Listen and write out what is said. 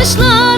taşlar